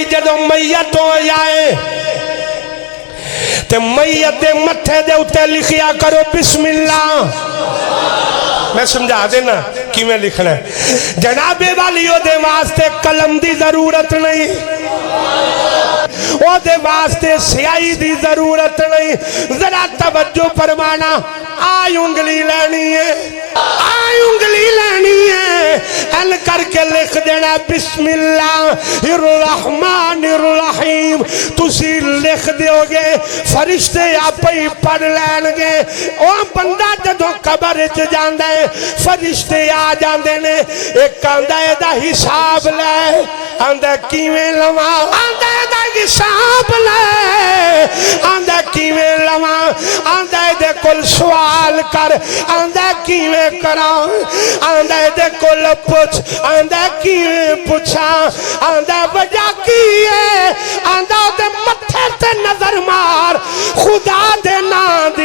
वाली जदों मैयत हो जाए ते मैयत दे मथे दे उत्ते लिखिया करो बिस्मिल्लाह। मैं समझा देना कि मैं लिखना है। जनाबे वाली ओदे वास्ते कलम दी जरूरत नहीं, ओदे वास्ते स्याही दी जरूरत नहीं। जरा तवज्जो फरमाना, आई उंगली लेनी है, आई उंगली लेनी है, एल करके लिख देना बिस्मिल्लाहिर्रहमानिर्रहीम। तुसी लिख दोगे, फरिश्ते आप ही पढ़ लैणगे। ओ बंदा जदों कबर च जांदा है फरिश्ते आ जांदे ने, एक आंदा एदा हिसाब ले, आंदा किवें लवां, आंदा एदा हिसाब ले, आंदा किवें लवां, आंदा एदे कोल सवाल कर, आंदा किवें करां, आंदा एदे कोल पुछ, आंदा किवें पुछां, आंदा वजह की है, आंदा ओदे मत्थे ते नजर मार, खुदा दे नाम